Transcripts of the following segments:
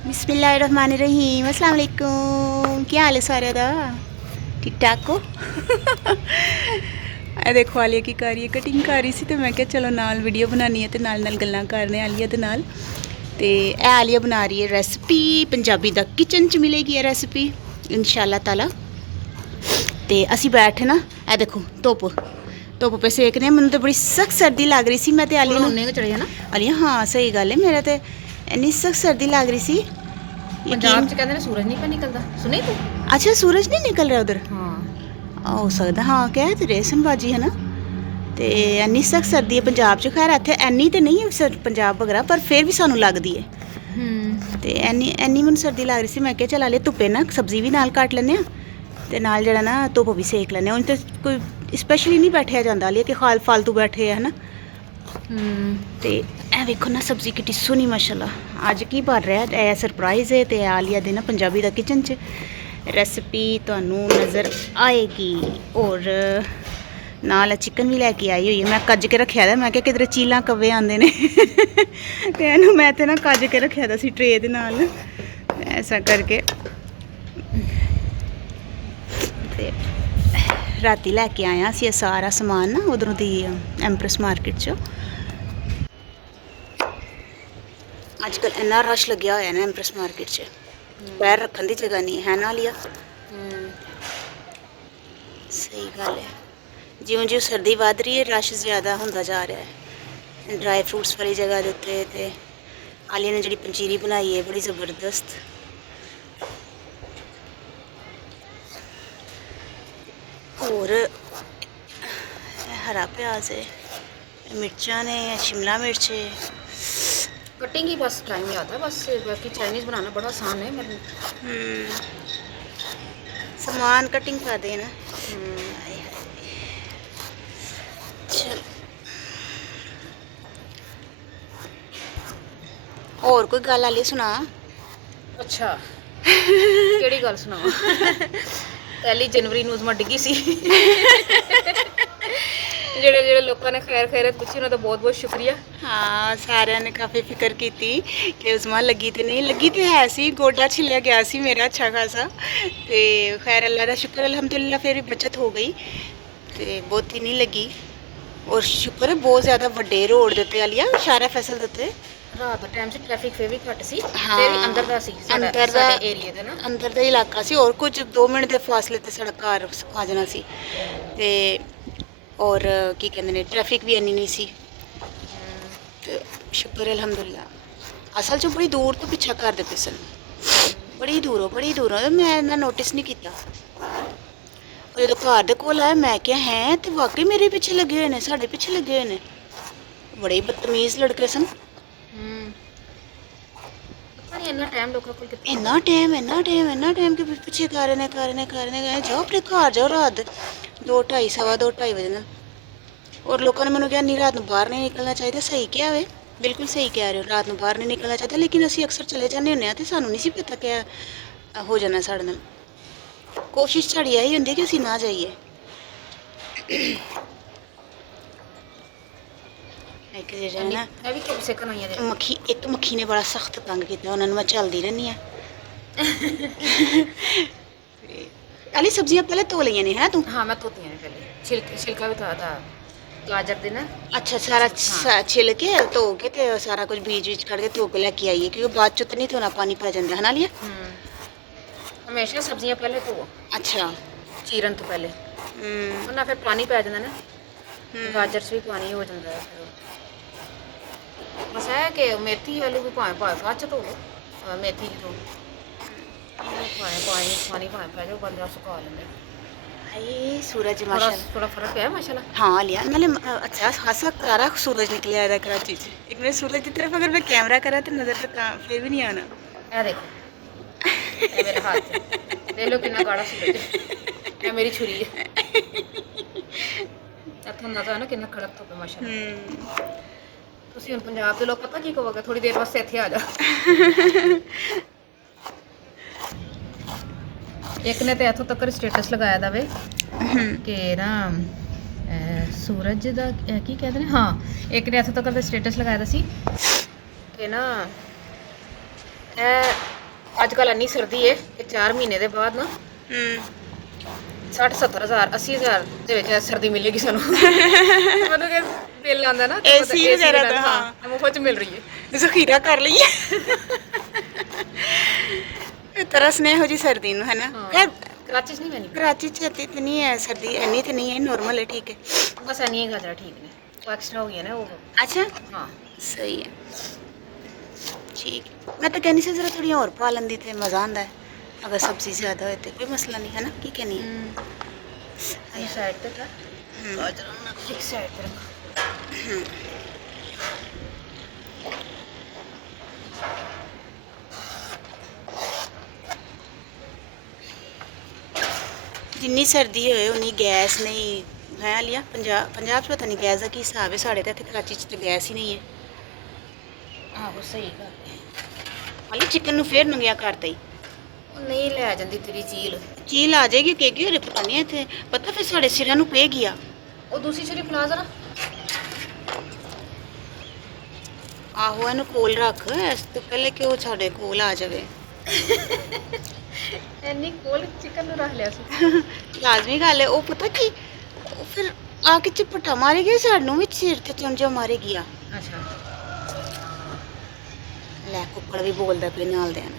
बिस्मिल्लाहिर्रहमानिर्रहीम अस्सलाम वालेकुम। क्या हाल है सारे दा? ठीक ठाक हो? ਇਹ ਦੇਖੋ ਆਲੀਆ ਕੀ ਕਰ ਰਹੀ ਹੈ, ਕਟਿੰਗ ਕਰ ਰਹੀ ਸੀ ਤੇ ਮੈਂ ਕਿਹਾ ਚਲੋ ਨਾਲ ਵੀਡੀਓ ਬਣਾਉਣੀ ਹੈ ਤੇ ਨਾਲ ਨਾਲ ਗੱਲਾਂ ਕਰਨੇ ਆਲੀਆ ਦੇ ਨਾਲ। ਤੇ ਇਹ ਆਲੀਆ ਬਣਾ ਰਹੀ ਹੈ ਰੈਸਪੀ, ਪੰਜਾਬੀ ਦਾ ਕਿਚਨ ਚ ਮਿਲੇਗੀ ਇਹ ਰੈਸਪੀ इंशाल्लाह ताला। ਤੇ ਅਸੀਂ ਬੈਠੇ ਨਾ, ਇਹ ਦੇਖੋ ਧੁੱਪ पे सेकने। मैंने तो बड़ी सख्त सर्दी लग रही सी। मैं तो आलिया चढ़े ना आलिया हाँ सही गल है, मेरा तो इन्नी सख्त सर्दी लग रही सी। पंजाब च कहते हैं सूरज नहीं पे निकलता, सुनी तू? अच्छा सूरज नहीं निकल रहा उधर? हाँ हो सकता, हाँ कह तो रहे सनबाजी है ना। तो इन्नी सख्त सर्दी है पंजाब च। खैर इत्थे इन्नी तो नहीं पंजाब वगैरह, पर फिर भी सानू लगती है। तो इन्नी मैनू सर्दी लग रही सी। मैं क्या चला ले धुप्पे ना सब्जी भी नाल कट लैने ते नाल जड़ा ना धुप्प भी सेक लैने। उन तो कोई स्पैशली नहीं बैठा जाता लिए कि फालतू बैठे है ना। तो ए वेखो ना सब्जी कितनी सोहनी माशाल्लाह। अज की बन रहा है, यह सरप्राइज़ है। तो आलिया दे ना पंजाबी दा किचन च रेसिपी तुहानू नज़र आएगी। और नाल चिकन भी लैके आई हुई है। मैं कज के रखा था, मैं क्या किधरे चीलां कव्वे आंदे ने ते इहनू मैं ते ना कज के रखा था सी ट्रे दे नाल, ऐसा करके। राती लैके आए असी सारा समान ना उधरों दी एम्प्रेस मार्केट चो। अजकल इन्ना रश लग्या होया ना एम्प्रेस मार्केट च, पैर रखने की जगह नहीं है ना लिया। सही गल है, ज्यों ज्यों सर्दी वध रही है रश ज़्यादा होंदा जा रहा है। ड्राई फ्रूट्स वाली जगह के उत्ते ते आलिया ने जिहड़ी पंजीरी बनाई है बड़ी ज़बरदस्त। और हरा प्याज है, मिर्चा ने, शिमला मिर्च है। कटिंग ही बस टाइम लगता है बस, बाकी चाइनीज़ बनाना बड़ा आसान है। सामान कटिंग कर देना। चल और कोई गल आली सुना। अच्छा केड़ी गल सुनावा? पहली जनवरी नूज़ में डिगी सी ਜਿਹੜੇ ਜਿਹੜੇ ਲੋਕਾਂ ਨੇ ਖੈਰ ਖੈਰਤ ਪੁੱਛੀ ਉਹਨਾਂ ਦਾ ਬਹੁਤ ਬਹੁਤ ਸ਼ੁਕਰੀਆ। हाँ सारिਆਂ ने काफ़ी फिक्र की थी कि उस्मा लगी तो नहीं लगी, तो है सी गोडा छिलिया गया सी मेरा अच्छा खासा। तो खैर अल्लाह का शुक्र अल्हम्दुलिल्लाह फिर भी बचत हो गई, तो बहुत ही नहीं लगी। और शुक्र है बहुत ज़्यादा वड्डे रोड दे उत्ते आलिया शारा फैसल दे उत्ते रात दा टाइम से ट्रैफिक फिर भी घट सी। हाँ, फिर भी अंदर दा सी, अंदर दा एरिया दे ना अंदर दा इलाका सी। और कुछ 2 मिनट के फासले ते साढ़ा घर आ जाना सी। ते और की कहते हैं ट्रैफिक भी इन्नी नहीं सी। तो शुक्र है अल्हम्दुलिल्लाह। असल च बड़ी दूर तो पिछा कर दे सन, बड़ी दूरों मैं इन्ना नोटिस नहीं किया। और जो घर दे कोल आया मैं क्या है तो वाकई मेरे पिछे लगे हुए हैं, साढ़े पिछे लगे हुए हैं। बड़े ही बदतमीज लड़के सन। इन्ना टाइम लोगों को इन्ना टाइम के पीछे करने जाओ अपने घर जाओ। रात 2:30 सवा 2:30 बजे ना। और लोगों ने मैंने कहा नहीं रात को बाहर नहीं निकलना चाहिए। सही क्या है, बिल्कुल सही कह रहे हो, रात को बाहर नहीं निकलना चाहिए। लेकिन असी अक्सर चले जाने होंगे तो सानू नहीं सी पता क्या हो जाना साढ़े नाल। कोशिश साड़ी यही होंदी कि असी ना जाइए। एक जेड़ा ना मक्खी ने बड़ा सख्त तंग किया, उन्होंने मैं चलती रहनी है। अली सब्जियां पहले धो लिया नहीं है तू? हाँ मैं धोती हैं पहले, छिलका भी था गाजर दे ना। अच्छा सारा छिल के धो के ते सारा कुछ बीज कट के धो के लेके आई है, क्योंकि बाद चो तो नहीं धोना, पानी पै जाता है ना लिया। हमेशा सब्जियां पहले धो। अच्छा चीरन तो पहले वरना फिर पानी पै जाता ना, गाजर से भी पानी हो जाता है। बस है कि मेथी आलू भी भाएं बाद च धो लो, मेथी धो पानी भाएं पै जाओ, बंदा सुका लेंगे। सूरज माशाल्लाह थोड़ा फर्क है माशाल्लाह। हाँ लिया मैंने अच्छा खासा कारा सूरज निकले आया कराची से। एक मिनट सूरज की तरफ अगर मैं कैमरा करा तो नजर तक फिर भी नहीं आना। ये देखो ये मेरे हाथ से ले लो कितना काड़ा सूरज, ये मेरी छुरी है। इत्थों अंदाजा है ना कितना कड़क धुप्प है माशाल्लाह। तुसीं हुण पंजाब दे लोग पता की कहोगे, थोड़ी देर वास्ते इत्थे आ जा। एक ने तो इत्थों तक स्टेटस लगाया दा वे कि ना सूरज दा की कहते हैं। हाँ एक ने इत्थों तक स्टेटस लगाया दा सी कि ना ਅੱਜ ਕੱਲ ਇੰਨੀ ਸਰਦੀ ਹੈ ਕਿ 4 ਮਹੀਨੇ ਦੇ ਬਾਅਦ ਨਾ 60-70 ਹਜ਼ਾਰ 80 ਹਜ਼ਾਰ ਦੇ ਵਿੱਚ ਸਰਦੀ ਮਿਲੇਗੀ ਸਾਨੂੰ ਮਤਲਬ ਕਿ ਬਿੱਲ ਆਉਂਦਾ ਨਾ ਤੇ AC ਵਗੈਰਾ ਦਾ, ਹਾਂ ਮੁਫਤ ਚ ਮਿਲ ਰਹੀ ਹੈ। ਜ਼ਖੀਰਾ ਕਰ ਲਈਏ ਤਰਸ ਨੇ ਇਹੋ ਜੀ ਸਰਦੀ ਨੂੰ, ਹੈ ਨਾ। ਹਾਂ। ਕਰਾਚੀ ਚ ਨਹੀਂ ਮੈਨੀ ਕਰਾਚੀ ਚ ਇੱਥੇ ਤੇ ਨਹੀਂ ਹੈ ਸਰਦੀ, ਇੰਨੀ ਤੇ ਨਹੀਂ ਹੈ, ਨੋਰਮਲ ਹੈ, ਠੀਕ ਹੈ। ਬਸ ਇੰਨੀ ਗਾਜਰਾਂ ਠੀਕ ਨੇ, ਉਹ ਐਕਸਟਰਾ ਹੋ ਗਈਆਂ ਨੇ ਉਹ। ਅੱਛਾ, ਹਾਂ ਸਹੀ ਹੈ, ਠੀਕ ਹੈ। ਮੈਂ ਤਾਂ ਕਹਿੰਦੀ ਸੀ ਜ਼ਰਾ ਥੋੜ੍ਹੀਆਂ ਹੋਰ ਪਾ ਲੈਂਦੀ ਤੇ ਮਜ਼ਾ ਆਉਂਦਾ ਹੈ, ਅਗਰ ਸਬਜ਼ੀ ਜ਼ਿਆਦਾ ਹੋਏ ਤੇ ਕੋਈ ਮਸਲਾ ਨਹੀਂ, ਹੈ ਨਾ। ਕੀ ਕਹਿੰਦੀ ਹੈ? ਸਾਈਡ ਤੇ ਕਰ, ਗਾਜਰਾਂ ਨੂੰ ਇੱਕ ਸਾਈਡ ਤੇ ਰੱਖ। ਜਿੰਨੀ ਸਰਦੀ ਹੋਏ ਉਨੀ ਗੈਸ ਨਹੀਂ ਹੈ ਲਿਆ। ਪੰਜਾਬ 'ਚ ਪਤਾ ਨਹੀਂ ਗੈਸ ਦਾ ਕੀ ਹਿਸਾਬ ਹੈ, ਸਾਡੇ ਤਾਂ ਇੱਥੇ ਕਰਾਚੀ 'ਚ ਤਾਂ ਗੈਸ ਹੀ ਨਹੀਂ ਹੈ। ਆਹੋ ਸਹੀ ਗੱਲ ਹੈ। ਹਾਲੇ ਚਿਕਨ ਨੂੰ ਫੇਰ ਨੰਗਿਆ ਕਰਤਾ ਹੀ। ਉਹ ਨਹੀਂ ਲੈ ਜਾਂਦੀ ਤੇਰੀ ਚੀਲ ਆ ਜਾਏਗੀ ਕਹੇਗੀ ਹਰੇ ਪਤਾ ਨਹੀਂ ਇੱਥੇ, ਪਤਾ ਫਿਰ ਸਾਡੇ ਸਿਰਾਂ ਨੂੰ ਪਏਗੀ ਆ। ਉਹ ਦੂਸਰੀ ਛੁਰੀ ਫੜਾ ਜ਼ਰਾ। ਆਹੋ ਇਹਨੂੰ ਕੋਲ ਰੱਖ, ਇਸ ਤੋਂ ਪਹਿਲੇ ਕਿ ਉਹ ਸਾਡੇ ਕੋਲ ਆ ਜਾਵੇ। ਇੰਨੀ ਕੋਲ ਚਿਕਨ ਨੂੰ ਰੱਖ ਲਿਆ ਸੀ। ਲਾਜ਼ਮੀ ਗੱਲ ਹੈ, ਉਹ ਪਤਾ ਕੀ ਉਹ ਫਿਰ ਆ ਕੇ ਝਪਟਾ ਮਾਰੇਗੀ, ਸਾਨੂੰ ਵੀ ਸਿਰ ਤੇ ਚਮਚਾ ਮਾਰੇਗੀ ਆ। ਅੱਛਾ ਲੈ ਕੁੱਕੜ ਵੀ ਬੋਲਦਾ ਪਈ ਨਾਲ ਦੇ ਨਾਲ।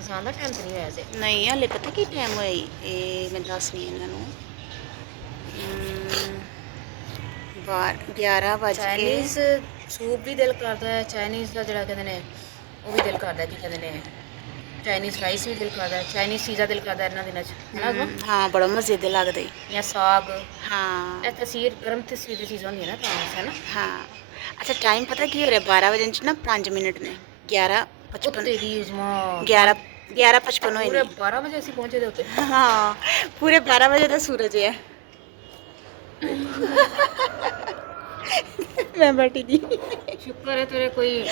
ਆਸਾਨ ਦਾ ਟਾਈਮ ਤੇ ਨਹੀਂ ਹੋਇਆ ਸੀ। ਨਹੀਂ ਹਲੇ ਪਤਾ ਕੀ ਟਾਈਮ ਹੋਇਆ ਈ, ਇਹ ਮੈਂ ਦੱਸਣੀ ਇਹਨਾਂ ਨੂੰ 11 ਵਜ ਕੇ। ਚਾਈਨੀਜ਼ ਸੂਪ ਵੀ ਦਿਲ ਕਰਦਾ ਹੈ, ਚਾਈਨੀਜ਼ ਦਾ ਜਿਹੜਾ ਕਹਿੰਦੇ ਨੇ ਉਹ ਵੀ ਦਿਲ ਕਰਦਾ, ਕੀ ਕਹਿੰਦੇ ਨੇ ਚਾਈਨੀਜ਼ ਰਾਈਸ ਵੀ ਦਿਲ ਕਰਦਾ, ਚਾਈਨੀਜ਼ ਚੀਜ਼ਾਂ ਦਿਲ ਕਰਦਾ ਇਹਨਾਂ ਦਿਨਾਂ 'ਚ, ਹੈ ਨਾ। ਹਾਂ ਬੜਾ ਮਜ਼ੇ ਦੇ ਲੱਗਦੇ। ਜਾਂ ਸਾਗ। ਹਾਂ ਇਹ ਤਸੀਰ ਗਰਮ ਤਸੀਰ ਦੀ ਚੀਜ਼ਾਂ ਹੁੰਦੀਆਂ ਨਾ ਤਾਂ, ਹੈ ਨਾ। ਹਾਂ ਅੱਛਾ ਟਾਈਮ ਪਤਾ ਕੀ ਹੋ ਰਿਹਾ, 12 ਵਜੇ 'ਚ ਨਾ 5 ਮਿੰਟ ਨੇ। 11:55 ਤੇਰੀ ਉਸਮਾ 11:55 ਹੋਏ ਪੂਰੇ ਨੇ। 12 ਵਜੇ ਅਸੀਂ ਪਹੁੰਚੇ ਦੇ ਉੱਤੇ। ਹਾਂ ਪੂਰੇ 12 ਵਜੇ ਦਾ ਸੂਰਜ ਹੈ। ਮੈਂ ਬੈਠੀ ਦੀ ਸ਼ੁਕਰ ਹੈ ਤੇਰੇ ਕੋਈ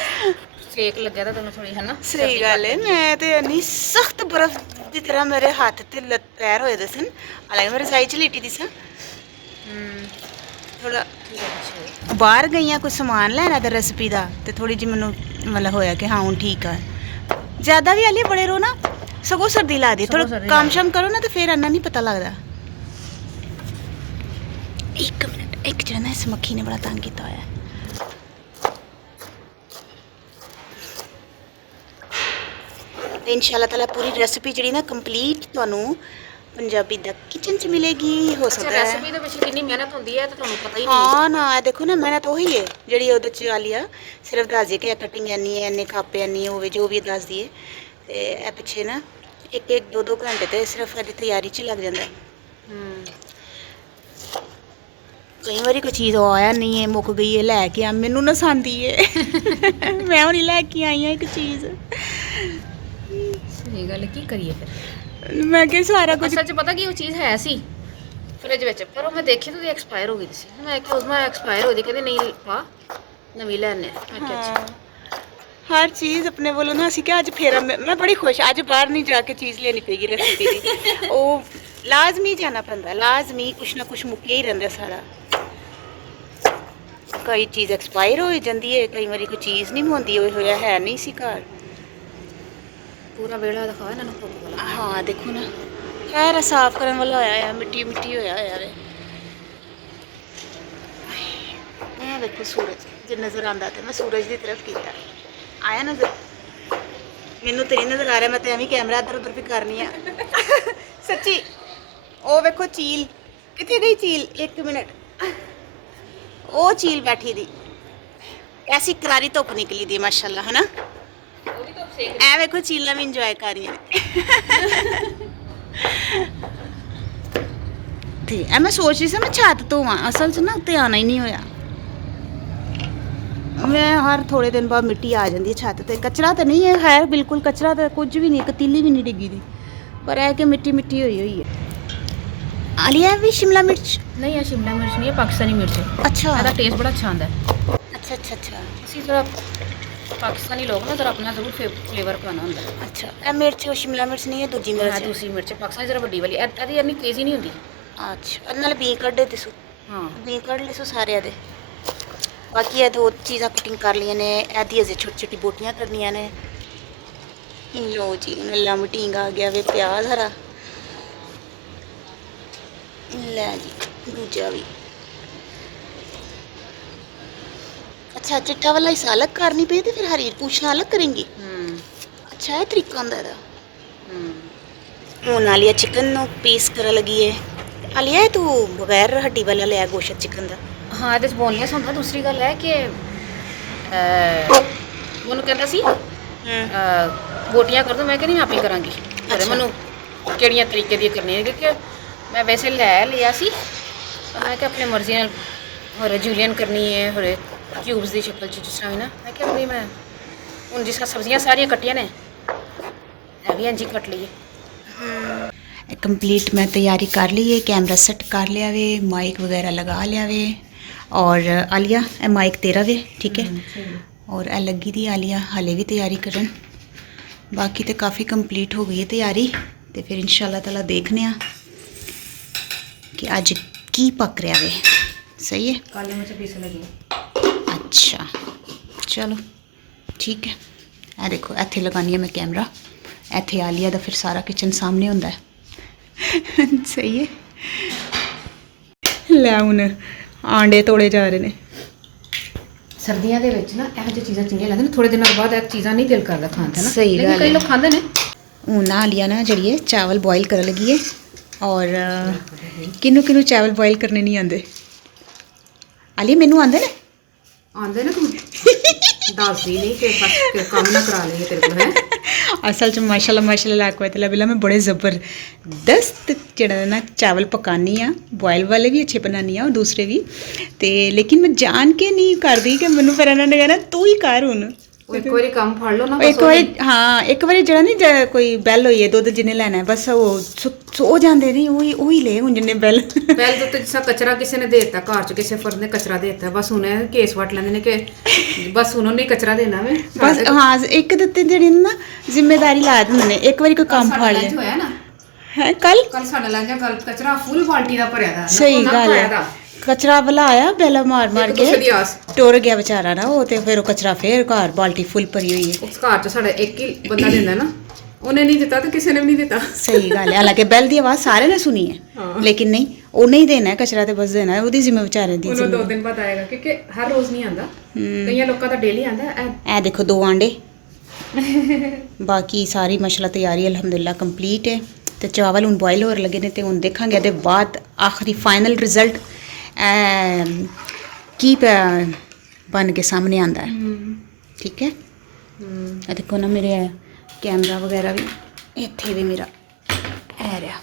ਸੇਕ ਲੱਗਿਆ ਤਾਂ ਤੈਨੂੰ ਥੋੜੀ, ਹੈ ਨਾ। ਸਹੀ ਗੱਲ ਹੈ, ਮੈਂ ਤੇ ਇੰਨੀ ਸਖਤ ਬਰਫ਼ ਦੀ ਤਰ੍ਹਾਂ ਮੇਰੇ ਹੱਥ ਤੇ ਪੈਰ ਹੋਏ ਦੇ ਸਨ, ਹਾਲਾਂਕਿ ਮੈਂ ਰਜ਼ਾਈ 'ਚ ਲੇਟੀ ਦੀ ਸਾਂ। ਥੋੜਾ ਬਾਹਰ ਗਈਆਂ ਕੋਈ ਸਮਾਨ ਲੈਣਾ ਤੇ ਰੈਸਪੀ ਦਾ, ਤੇ ਥੋੜੀ ਜਿਹੀ ਮੈਨੂੰ ਮਤਲਬ ਹੋਇਆ ਕਿ ਹਾਂ ਹੁਣ ਠੀਕ ਆ। ਜ਼ਿਆਦਾ ਵੀ ਹਾਲੇ ਬੜੇ ਰਹੋ ਨਾ ਸਗੋਂ ਸਰਦੀ ਲੱਗਦੀ, ਥੋੜਾ ਕੰਮ ਸ਼ਮ ਕਰੋ ਨਾ ਤੇ ਫਿਰ ਇੰਨਾ ਨਹੀਂ ਪਤਾ ਲੱਗਦਾ। ਇੱਕ ਮਿੰਟ, ਇੱਕ ਜਿਹੜਾ ਨਾ ਇਸ ਮੱਖੀ ਨੇ ਬੜਾ ਤੰਗ ਕੀਤਾ ਹੋਇਆ। ਤੇ ਇਨਸ਼ਾਅੱਲਾ ਤਾਲਾ ਪੂਰੀ ਰੈਸਪੀ ਜਿਹੜੀ ਨਾ ਕੰਪਲੀਟ ਤੁਹਾਨੂੰ ਪੰਜਾਬੀ ਦਾ ਕਿਚਨ 'ਚ ਮਿਲੇਗੀ। ਹੋ ਸਕਦਾ ਹੈ ਰੈਸਪੀ ਦੇ ਪਿੱਛੇ ਕਿੰਨੀ ਮਿਹਨਤ ਹੁੰਦੀ ਹੈ ਤੇ ਤੁਹਾਨੂੰ ਪਤਾ ਹੀ ਨਹੀਂ। ਹਾਂ ਨਾ ਇਹ ਦੇਖੋ ਨਾ, ਮਿਹਨਤ ਉਹੀ ਹੈ ਜਿਹੜੀ ਉਹਦੇ 'ਚ ਵਾਲੀ ਆ। ਸਿਰਫ ਦੱਸ ਦੇ ਕਿ ਕਟਿੰਗ ਇੰਨੀ ਹੈ, ਇੰਨੇ ਖਾਪੇ ਇੰਨੀ ਹੋਵੇ, ਜੋ ਵੀ ਦੱਸ ਦਈਏ। ਤੇ ਇਹ ਪਿੱਛੇ ਨਾ ਇੱਕ 2 ਘੰਟੇ ਤੇ ਸਿਰਫ ਇਹਦੀ ਤਿਆਰੀ 'ਚ ਲੱਗ ਜਾਂਦਾ। ਕਈ ਵਾਰੀ ਕੋਈ ਚੀਜ਼ ਆਇਆ ਨਹੀਂ ਹੈ, ਮੁੱਕ ਗਈ ਹੈ, ਲੈ ਕੇ ਆ, ਮੈਨੂੰ ਨਾ ਸਾਂਦੀ ਹੈ। ਮੈਂ ਹੁਣੀ ਲੈ ਕੇ ਆਈ ਹਾਂ ਇੱਕ ਚੀਜ਼। ਸਹੀ ਗੱਲ, ਕੀ ਕਰੀਏ ਫਿਰ। ਮੈਂ ਕਿਹਾ ਸਾਰਾ ਕੁਝ ਅਸਲ 'ਚ ਪਤਾ ਕੀ ਉਹ ਚੀਜ਼ ਹੈ ਸੀ ਫ੍ਰਿਜ ਵਿੱਚ, ਪਰ ਉਹ ਮੈਂ ਦੇਖੀ ਤਾਂ ਐਕਸਪਾਇਰ ਹੋ ਗਈ ਸੀ। ਮੈਂ ਕਿਹਾ ਉਸਮਾ ਐਕਸਪਾਇਰ ਹੋ ਗਈ, ਕਹਿੰਦੇ ਨਹੀਂ ਪਾ ਨਵੀਂ ਲੈਣੇ। ਮੈਂ ਕਿਹਾ ਅੱਛਾ। ਹਰ ਚੀਜ਼ ਆਪਣੇ ਵੱਲੋਂ ਨਾ ਅਸੀਂ ਕਿ ਅੱਜ ਫੇਰ ਮੈਂ ਬੜੀ ਖੁਸ਼, ਅੱਜ ਬਾਹਰ ਨਹੀਂ ਜਾ ਕੇ ਚੀਜ਼ ਲੈਣੀ ਪਏਗੀ ਰੈਸਿਪੀ ਦੀ। ਉਹ ਲਾਜ਼ਮੀ ਜਾਣਾ ਪੈਂਦਾ, ਲਾਜ਼ਮੀ ਕੁਛ ਨਾ ਕੁਛ ਮੁੱਕਿਆ ਹੀ ਰਹਿੰਦਾ ਸਾਰਾ। ਕਈ ਚੀਜ਼ ਐਕਸਪਾਇਰ ਹੋ ਜਾਂਦੀ ਹੈ, ਕਈ ਵਾਰੀ ਕੋਈ ਚੀਜ਼ ਨਹੀਂ ਹੁੰਦੀ, ਉਹ ਹੋਇਆ ਹੈ ਨਹੀਂ ਸੀ ਘਰ। ਪੂਰਾ ਵੇੜਾ ਦਿਖਾ ਇਹਨਾਂ ਨੂੰ ਭੁੱਖ ਵਾਲਾ। ਹਾਂ ਦੇਖੋ ਨਾ, ਖੈਰ ਸਾਫ਼ ਕਰਨ ਵਾਲਾ ਹੋਇਆ ਆ, ਮਿੱਟੀ ਮਿੱਟੀ ਹੋਇਆ ਵੇ। ਇਹ ਦੇਖੋ ਸੂਰਜ ਜੇ ਨਜ਼ਰ ਆਉਂਦਾ ਤੇ ਮੈਂ ਸੂਰਜ ਦੀ ਤਰਫ ਕੀਤਾ, ਆਇਆ ਨਜ਼ਰ। ਮੈਨੂੰ ਤੇ ਨਹੀਂ ਨਜ਼ਰ ਆ ਰਿਹਾ, ਮੈਂ ਤੇ ਐਵੇਂ ਕੈਮਰਾ ਇੱਧਰ ਉੱਧਰ ਵੀ ਕਰਨੀ ਆ। ਸੱਚੀ ਉਹ ਵੇਖੋ ਚੀਲ ਕਿੱਥੇ ਗਈ ਚੀਲ, 1 ਮਿੰਟ। ਉਹ ਚੀਲ ਬੈਠੀ ਦੀ ਐਸੀ ਕਰਾਰੀ ਧੁੱਪ ਨਿਕਲੀ ਦੀ ਮਾਸ਼ਾਅੱਲਾ, ਹੈ ਨਾ। ਐ ਵੇਖੋ ਚੀਲਾਂ ਵੀ ਇੰਜੋਏ ਕਰ ਰਹੀਆਂ ਨੇ। ਤੇ ਐ ਮੈਂ ਸੋਚ ਰਹੀ ਸੀ ਮੈਂ ਛੱਤ ਤੋਂ ਆ, ਅਸਲ 'ਚ ਨਾ ਉੱਤੇ ਆਉਣਾ ਹੀ ਨਹੀਂ ਹੋਇਆ। ਮੈਂ ਹਰ ਥੋੜੇ ਦਿਨ ਬਾਅਦ ਮਿੱਟੀ ਆ ਜਾਂਦੀ ਹੈ ਛੱਤ ਤੇ। ਕਚਰਾ ਤਾਂ ਨਹੀਂ ਹੈ ਖੈਰ, ਬਿਲਕੁਲ ਕਚਰਾ ਤਾਂ ਕੁਝ ਵੀ ਨਹੀਂ, ਇੱਕ ਤੀਲੀ ਵੀ ਨਹੀਂ ਡਿੱਗੀ ਦੀ, ਪਰ ਇਹ ਕਿ ਮਿੱਟੀ ਮਿੱਟੀ ਹੋਈ ਹੋਈ ਹੈ। ਆਲੀਆ ਵੀ ਸ਼ਿਮਲਾ ਮਿਰਚ ਨਹੀਂ, ਇਹ ਸ਼ਿਮਲਾ ਮਿਰਚ ਨਹੀਂ ਹੈ, ਪਾਕਿਸਤਾਨੀ ਮਿਰਚ ਹੈ। ਅੱਛਾ, ਇਹਦਾ ਟੇਸਟ ਬੜਾ ਅੱਛਾ ਆਉਂਦਾ ਹੈ। ਅੱਛਾ ਅੱਛਾ ਅੱਛਾ। ਅਸੀਂ ਥੋੜਾ ਪਾਕਿਸਤਾਨੀ ਲੋਕ ਨਾ ਜ਼ਰਾ ਆਪਣਾ ਜ਼ਰੂਰ ਫਲੇਵਰ ਪਾਉਣਾ ਹੁੰਦਾ ਹੈ। ਅੱਛਾ ਇਹ ਮਿਰਚ ਸ਼ਿਮਲਾ ਮਿਰਚ ਨਹੀਂ ਹੈ, ਦੂਜੀ ਮਿਰਚ ਹੈ। ਦੂਸਰੀ ਮਿਰਚ ਪਾਕਿਸਤਾਨੀ ਜ਼ਰਾ ਵੱਡੀ ਵਾਲੀ, ਇਹਦੀ ਇੰਨੀ ਤੇਜ਼ੀ ਨਹੀਂ ਹੁੰਦੀ। ਅੱਛਾ ਨਾਲ ਬੀ ਕੱਢੇ ਦਿਸੋ। ਹਾਂ ਬੀ ਕੱਢ ਲਿਸੋ ਸਾਰਿਆਂ ਦੇ। ਬਾਕੀ ਇਹ 2 ਚੀਜ਼ਾਂ ਕਟਿੰਗ ਕਰ ਲਈਆਂ ਨੇ, ਇਹਦੀ ਅਜੇ ਛੋਟੀ ਛੋਟੀ ਬੋਟੀਆਂ ਕਰਨੀਆਂ ਨੇ। ਲੋ ਜੀ ਲੰਮ ਢੀਂਗ ਆ ਗਿਆ ਵੇ ਪਿਆਜ਼ ਹਰਾ। ਲੈ ਜੀ ਦੂਜਾ ਵੀ। ਅੱਛਾ ਚਿੱਟਾ ਵਾਲਾ ਹਿੱਸਾ ਅਲੱਗ ਕਰਨੀ ਪਈ ਤੇ ਫਿਰ ਹਰੀ ਪੂਛਾਂ ਅਲੱਗ ਕरेंगी। ਅੱਛਾ ਇਹ ਤਰੀਕਾ ਹੁੰਦਾ ਇਹਦਾ। ਹੁਣ ਆਲੀਆ ਚਿਕਨ ਨੂੰ ਪੀਸ ਕਰਨ ਲੱਗੀ ਏ। ਆਲੀਆ ਤੂੰ ਬਗੈਰ ਹੱਡੀ ਵਾਲਾ ਲਿਆ ਗੋਸ਼ਤ ਚਿਕਨ ਦਾ। ਹਾਂ ਇਹਦੇ 'ਚ ਬੋਨਲੈਸ ਹੁੰਦਾ। ਦੂਸਰੀ ਗੱਲ ਹੈ ਕਿ ਮੈਨੂੰ ਕਹਿੰਦਾ ਸੀ ਬੋਟੀਆਂ ਕਰ ਦੋ। ਮੈਂ ਕਹਿੰਦੀ ਮੈਂ ਆਪੇ ਕਰਾਂਗੀ। ਪਰ ਮੈਨੂੰ ਕਿਹੜੀਆਂ ਤਰੀਕੇ ਦੀ ਕਰਨੀ ਹੈ ਕਿਉਂਕਿ ਮੈਂ ਵੈਸੇ ਲੈ ਲਿਆ ਸੀ। ਮੈਂ ਕਿ ਆਪਣੀ ਮਰਜ਼ੀ ਨਾਲ ਹੋਰ ਜੂਲੀਅਨ ਕਰਨੀ ਹੈ ਹੋਰ ਕਿਊਬਸ ਦੀ ਸ਼ਕਲ 'ਚ ਜਿਸ ਤਰ੍ਹਾਂ ਵੀ ਨਾ। ਮੈਂ ਕਿਹਾ ਵੀ ਮੈਂ ਹੁਣ ਜਿਸ ਤਰ੍ਹਾਂ ਸਬਜ਼ੀਆਂ ਸਾਰੀਆਂ ਕੱਟੀਆਂ ਨੇ ਇਹ ਵੀ ਇੰਝ ਹੀ ਕੱਟ ਲਈਏ। कंप्लीट मैं तैयारी कर ली है। कैमरा सेट कर लिया वे, माइक वगैरह लगा लिया वे। और आलिया ए माइक तेरा वे ठीक है। और ए लगी दी आलिया हाले भी तैयारी करन। बाकी तो काफ़ी कंप्लीट हो गई है तैयारी। तो फिर इंशाल्लाह ताला देखने कि अज की पक रहा वे। सही है। काली मिर्च पीस लगी। अच्छा चलो ठीक है। ए देखो इत्थे लगानी है मैं कैमरा। इत्थे आलिया दा फिर सारा किचन सामने होंदा है। सही है। ਲੈ ਹੁਣ ਆਂਡੇ ਤੋੜੇ ਜਾ ਰਹੇ ਨੇ। ਸਰਦੀਆਂ ਦੇ ਵਿੱਚ ਨਾ ਇਹੋ ਜਿਹੀ ਚੀਜ਼ਾਂ ਚੰਗੀਆਂ ਲੱਗਦੀਆਂ ਨੇ। ਥੋੜੇ ਦਿਨਾਂ ਬਾਅਦ ਇਹ ਚੀਜ਼ਾਂ ਨਹੀਂ ਦਿਲ ਕਰਦਾ ਖਾਣ ਦਾ ਨਾ। ਸਹੀ ਗੱਲ ਲੇਕਿਨ ਕਈ ਲੋਕ ਖਾਂਦੇ ਨੇ। ਹੁਣ ਆਲੀਆ ਨਾ ਜਿਹੜੀ ਹੈ ਚਾਵਲ ਬੋਇਲ ਕਰਨ ਲੱਗੀ ਹੈ। ਔਰ ਕਿਹਨੂੰ ਕਿਹਨੂੰ ਚਾਵਲ ਬੋਇਲ ਕਰਨੇ ਨਹੀਂ ਆਉਂਦੇ। ਆਲੀਆ ਮੈਨੂੰ ਆਉਂਦੇ ਨੇ। ਆਉਂਦੇ ਨੇ ਤੂੰ ਦੱਸਦੀ ਨਹੀਂ ਕਿ ਬਸ ਕੰਮ ਨਾ ਕਰਾ ਲਈਏ ਤੇਰੇ ਕੋਲ ਹੈ। असल च माशाल्लाह ला कुव्वत बिल्ला मैं बड़े ज़बरदस्त जड़ा ना चावल पकानी हाँ। बॉयल वाले भी अच्छे बनानी हाँ और दूसरे भी। तो लेकिन मैं जान के नहीं करती कि मैनू फिर इन्होंने कहना तू ही कर हुण। एक बारी काम फड़ लो ना। एक बारी हाँ एक बारी जरा नहीं कोई बैल होई है दुध जिन्हें लेना है बस वो सो जाते नहीं वही ले हुण जिन्हें बैल बैल तो जिस कचरा किसी ने दे दिता घर च किसी फर्द ने कचरा दे दिता बस उन्हें केस वट लेंदे ने कि बस उन्होंने ही कचरा देना वे। बस हाँ एक दित्ते जेह्ड़ी ना जिम्मेदारी ला दिंदे ने। एक बारी कोई काम फड़ ले होया ना है कल साडा लांजा कल कचरा फुल बाल्टी दा भरया दा। सही गल है। कचरा भलाया बेला मार मार के टुर गया बेचारा ना वो। तो फिर कचरा फिर घर बाल्टी फुल भरी हुई है। उस घर च साडा एक ही बंदा देंदा ना। उन्हें नहीं दिता तो किसी ने भी नहीं दिता। सही गल है। हालांकि बैल की आवाज़ सारे ने सुनी है लेकिन नहीं उन्हें ही देना है कचरा तो बस देना है वो जिम्मे बेचारे दी। उन्हें 2 दिन बाद आएगा क्योंकि हर रोज नहीं आंदा। कई लोगों का डेली आंदा। ए देखो 2 आंडे बाकी सारी माशाल्लाह तैयारी अल्हम्दुलिल्लाह कंप्लीट है। तो चावल हुण बॉयल होर लगे ने तो हुण देखांगे ਇਹਦੇ बाद आखिरी फाइनल रिजल्ट की बन के सामने आंदा है। ठीक है। देखो ना मेरे कैमरा वगैरह भी इत्थे भी मेरा है रहा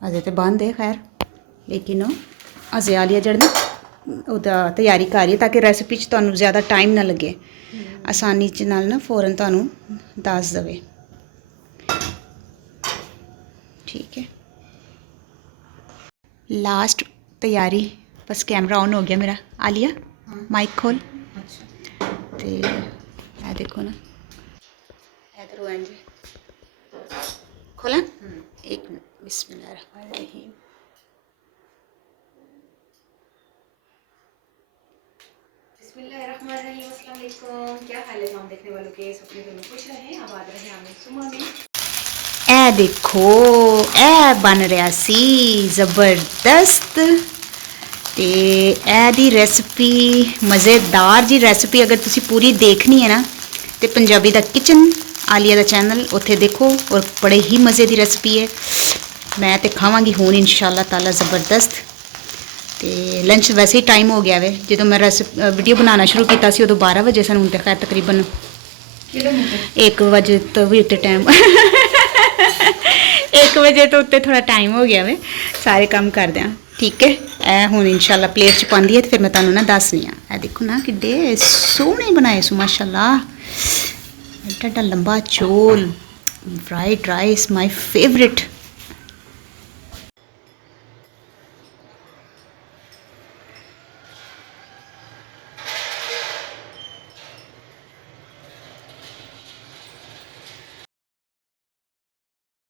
अजे तो बंद है खैर लेकिन अजे आलिया जड़ ना ਉਹਦਾ तैयारी कर रही है ताकि रेसिपी च ਤੁਹਾਨੂੰ ज़्यादा टाइम ना लगे आसानी च नाल ना फौरन ਤੁਹਾਨੂੰ दस दवे। ठीक है। लास्ट तैयारी बस कैमरा ऑन हो गया मेरा। आलिया माइक खोल। तो ये देखो ना इधर खोला। एक मिनट बिस्मिल्लाहिर्रहमानिर्रहीम। बिस्मिल्लाहिर्रहमानिर्रहीम। अस्सलाम वालेकुम। क्या हाल है तमाम देखने वालों के। सपने में खुश रहें आबाद रहें आमीन सुमा में। ए देखो ए बन रहा सी ज़बरदस्त। तो यदी रेसिपी मज़ेदार जी रेसिपी अगर तुसी पूरी देखनी है ना तो पंजाबी दा किचन आलिया दा चैनल उत्थे देखो और बड़े ही मज़े की रेसिपी है। मैं तो खावांगी हुण इंशाअल्लाह ताला ज़बरदस्त। तो लंच वैसे ही टाइम हो गया वे जो मैं वीडियो बनाना शुरू किया सी उदों 12 बजे सन। हुण ते खैर तकरीबन 1 बजे तो भी उत्ते टाइम 1 बजे तो उत्ते थोड़ा टाइम हो गया वे सारे काम करदे आ। ठीक है। ए हुण इंशाल्लाह प्लेट च पांदी है तो फिर मैं तुहानूं ना दसनी आ। ए देखो ना किड्डे सोहणे बनाए सो माशाल्लाह। एड्डा लंबा चौल फ्राइड राइस माई फेवरेट